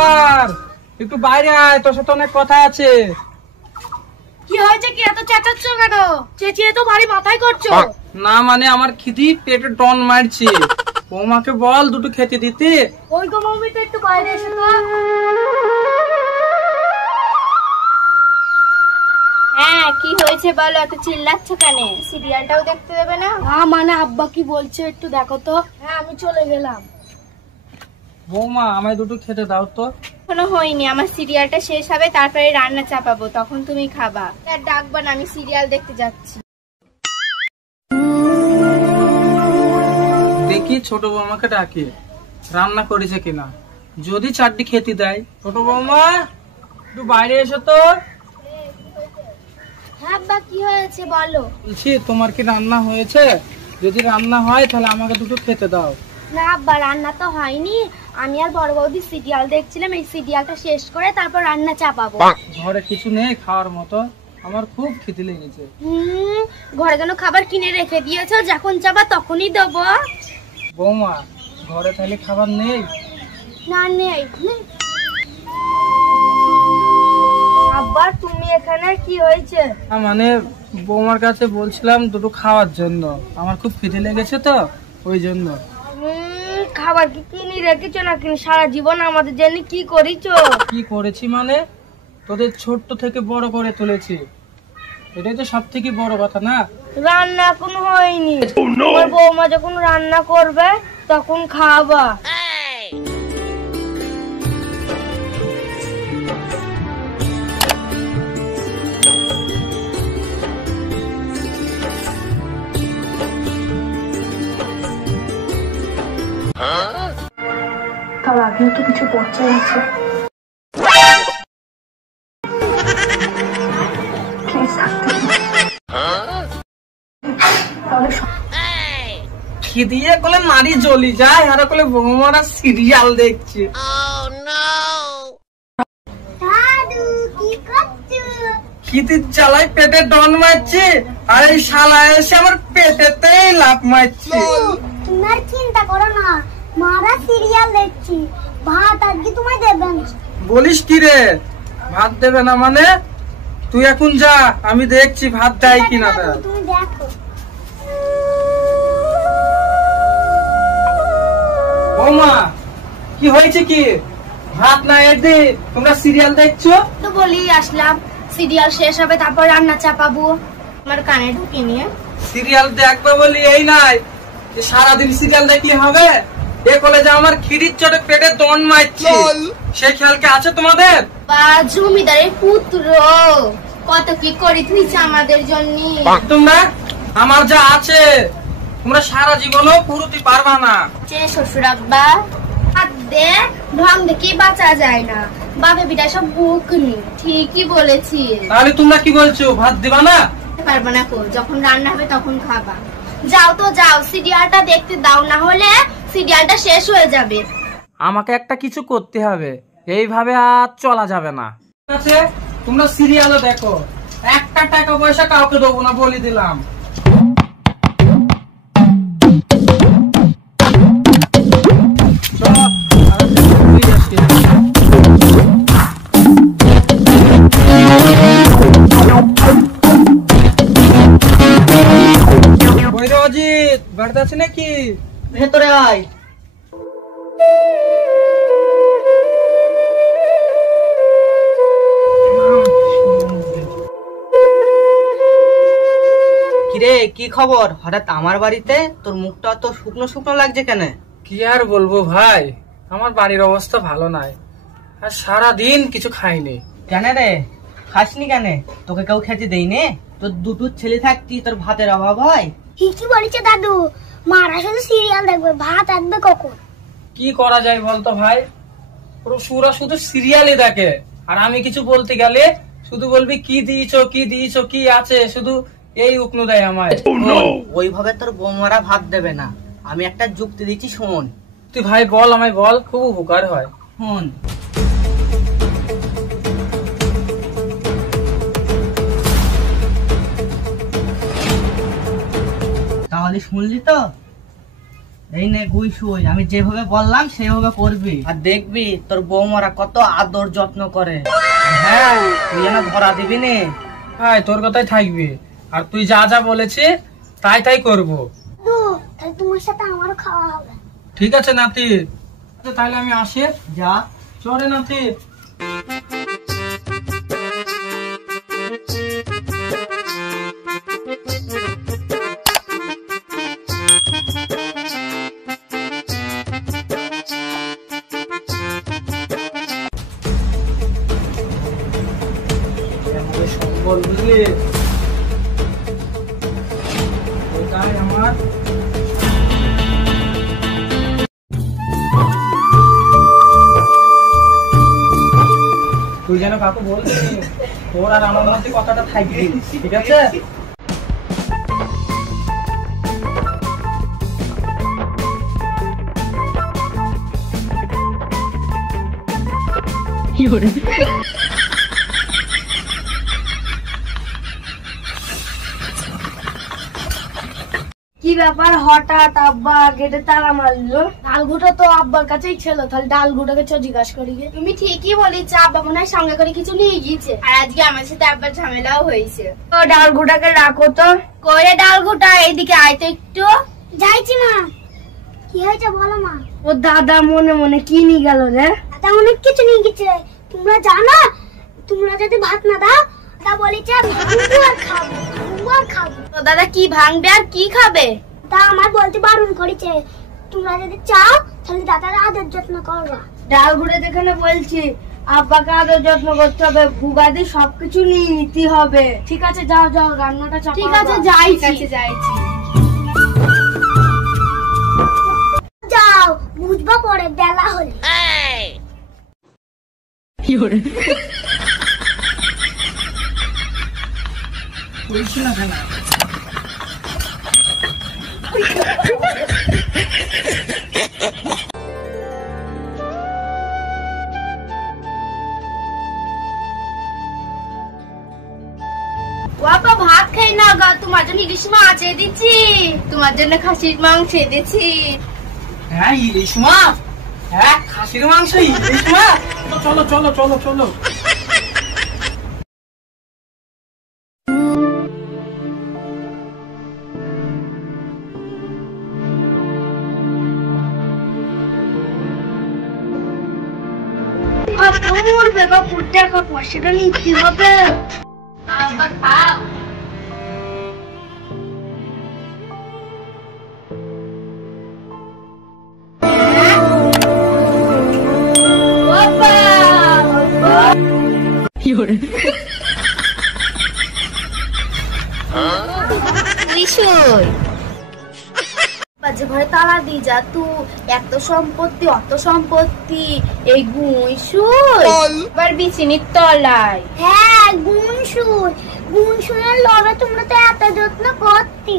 ব্যাপার? একটু বাইরে আয়, তোর সাথে অনেক কথা আছে। কি হয়েছে? কি এত চেঁচাচ্ছ কেন? চেঁচিয়ে তো ভারী মাথায় করছো। না মানে আমার খিদি পেটে টন মারছে, বৌমাকে বল দুটো খেতে দিতে। ওই গো মম্মি, তো একটু বাইরে এসো তো। হ্যাঁ, কি হয়েছে বলো? এত চিল্লাচ্ছ কেন? সিরিয়ালটাও দেখতে দেবে না? না মানে আব্বা কি বলছে একটু দেখো তো। হ্যাঁ, আমি চলে গেলাম। বৌমা আমায় দুটো খেতে দাও তো। এখনো হয়নি, আমার সিরিয়ালটা শেষ হবে, তারপরে রান্না চাপাবো, তখন তুমি খাবা। আর ডাকবা না, আমি সিরিয়াল দেখতে যাচ্ছি। দেখি ছোট বৌমাকে ডাকি, রান্না করেছে কিনা। যদি চারটি খেতে দেয়। ছোট বৌমা একটু বাইরে এসো তো। হ্যাঁ আব্বা, কি হয়েছে বলো। বলছি তোমার কি রান্না হয়েছে? যদি রান্না হয় তাহলে আমাকে দুটো খেতে দাও। না আব্বা, রান্না তো হয়নি। আমি আর বড় বৌদি সিরিয়াল দেখছিলাম, এই সিরিয়ালটা শেষ করে তারপর রান্না চাপাবো। ঘরে কিছু নেই খাওয়ার মতো? আমার খুব খিদে লেগেছে। ঘরে যেন খাবার কিনে রেখে দিয়েছো, যখন চাবা তখনই দেবো। বৌমা ঘরে তাহলে খাবার নেই? না নেই। আব্বা তুমি এখানে, কি হয়েছে? মানে বৌমার কাছে বলছিলাম দুটো খাওয়ার জন্য, আমার খুব খিদে লেগেছে তো ওই জন্য। খাবার কি কিনে রেখেছো নাকি? সারা জীবন আমাদের জন্য কি করেছো? কি করেছি মানে? তোদের ছোট্ট থেকে বড় করে তুলেছি, এটাই তো সব থেকে বড় কথা না? রান্না এখনো হয়নি। তোমার বৌমা যখন রান্না করবে তখন খাওয়াবা। তার আগেও তো কিছু পর্যায়ে আছে। খিদিয়ে কলে মারি জ্বলি যায়, আর কলে বৌমারা সিরিয়াল দেখছে। খিদির জ্বালায় পেটে ডন মারছে, আর এই শালা এসে আমার পেটেতেই লাফ মারছে। তোমার চিন্তা করো না, মারা সিরিয়াল দেখছি, ভাত আজকে তোমায় দেবে না। বলিস কি রে? ভাত দেবে না মানে? তুই এখন যা, আমি দেখছি ভাত দেয় কিনা। তুমি দেখো। বৌমা কি হয়েছে? কি ভাত না এদি তোমরা সিরিয়াল দেখছো? তো বলি আসলাম, সিরিয়াল শেষ হবে তারপর রান্না চাপাবো। আমার কানে ঢুকে নিয়ে সিরিয়াল দেখবে বলি এই নাই যে সারাদিন সিরিয়াল দেখি হবে। এ কলেজে আমার খিদির চোটে পেটে দন মারছে, সে খেয়াল আছে তোমাদের? বা জমিদারের পুত্র, কত কি করে তুইছে আমাদের জন্য। তোমরা আমার যা আছে তোমরা সারা জীবনও পুরোতে পারবা না। যে শ্বশুর আব্বা হাত দে, ঢং দেখে বাঁচা যায় না। বাপে বিটা সব বুকনি, ঠিকই বলেছি। তাহলে তোমরা কি বলছো, ভাত দিবা না? পারবো না কো, যখন রান্না হবে তখন খাবা। যাও তো যাও, সিরিয়ালটা দেখতে দাও, না হলে সিরিয়ালটা শেষ হয়ে যাবে। আমাকে একটা কিছু করতে হবে, এইভাবে আর চলা যাবে না। ঠিক আছে, তোমরা সিরিয়ালও দেখো, একটা টাকা পয়সা কাউকে দেবো না বলে দিলাম। চলো, অজিত বাড়িতে আছে নাকি? ভেতরে আয়। কিরে কি খবর? হঠাৎ আমার বাড়িতে? তোর মুখটা তো শুকনো শুকনো লাগছে কেন? কি আর বলবো ভাই, আমার বাড়ির অবস্থা ভালো নাই, আর সারা দিন কিছু খাইনি। কেন রে, খাসনি কেন? তোকে কেউ খেতে দেয়নি? তোর দুটো ছেলে থাকতি, তোর ভাতের অভাব হয়? ঠিকই বলেছে দাদু, মারা শুধু সিরিয়াল দেখবে, ভাত আসবে কখন? কি করা যায় বলতো ভাই, পুরো সুরা শুধু সিরিয়ালই দেখে, আর আমি কিছু বলতে গেলে শুধু বলবি কি দিয়েছো কি দিয়েছো কি আছে, শুধু এই উকনু দেয় আমায়। ওইভাবে তোর বৌমারা ভাত দেবে না, আমি একটা যুক্তি দিচ্ছি, শোন। তুই ভাই বল, আমায় বল, খুব উপকার হয়। শোন, তাহলে শুনলি তো? এই নে গুই শুই, আমি যেভাবে বললাম সেভাবে করবি, আর দেখবি তোর বৌমারা কত আদর যত্ন করে। হ্যাঁ, তুই যেন ধরা দিবি নে। হ্যাঁ, তোর কথাই থাকবে, আর তুই যা যা বলেছি তাই তাই করবো। তাহলে তোমার সাথে আমারও খাওয়া হবে। ঠিক আছে নাতি, আচ্ছা, তাহলে আমি আসি। যা। চলে নাতি। সম্বল বুঝলি, ওটাই আমার। তুই যেন কাকু বলছিস, তোর আর আমার মধ্যে কথাটা থাকবি, ঠিক আছে? কি ব্যাপার, হঠাৎ আব্বা গেটে তালা মারলো? ডালগুটা তো আব্বার কাছেই ছিল, তাহলে ডালগুটাকে চ জিজ্ঞাসা করি। তুমি ঠিকই বলেছ, আব্বা মনে হয় সঙ্গে করে কিছু নিয়ে গিয়েছে, আর আজকে আমার সাথে আব্বার ঝামেলাও হয়েছে। তো ডালগুটাকে রাখো তো। করে ডালগুটা এইদিকে আয় তো একটু। যাইছি মা। কি হয়েছে বলো মা? ও দাদা মনে মনে কি নিয়ে গেল রে? দাদা অনেক কিছু নিয়ে গেছে। তোমরা জানো, তোমরা যদি ভাত না দাও, দাদা বলেছে আমি খাবো। তো দাদা কি ভাঙবে আর কি খাবে? তা আমার বলতে বারণ করেছে, তোমরা যদি চাও তাহলে দাদার আদর যত্ন করবা। ডালগুড়ে যেখানে বলছি আব্বাকে আদর যত্ন করতে হবে, ভুগাদি সবকিছু নিয়ে নিতে হবে। ঠিক আছে, যাও যাও রান্নাটা চাপাও। ঠিক আছে, যাইছি। যাও, বুঝবা পরে বেলা হলে। বলছি না কেন? বাবা ভাত খাই না গা, তোমার জন্য ইলিশ মাছ দিচ্ছি, তোমার জন্য খাসির মাংস দিচ্ছি। হ্যাঁ, ইলিশ মাছ? হ্যাঁ, খাসির মাংস, ইলিশ মাছ? চলো চলো চলো চলো। মরবে বা টাকা পয়সাটা নিতে হবে। বাজে ঘরে তালা দিয়ে যা, তুই এত সম্পত্তি অত সম্পত্তি, এই গুই শুই এবার বিছিনির তলায়। হ্যাঁ, গুনশুর লড়া তোমরা তো এত যত্ন করতে।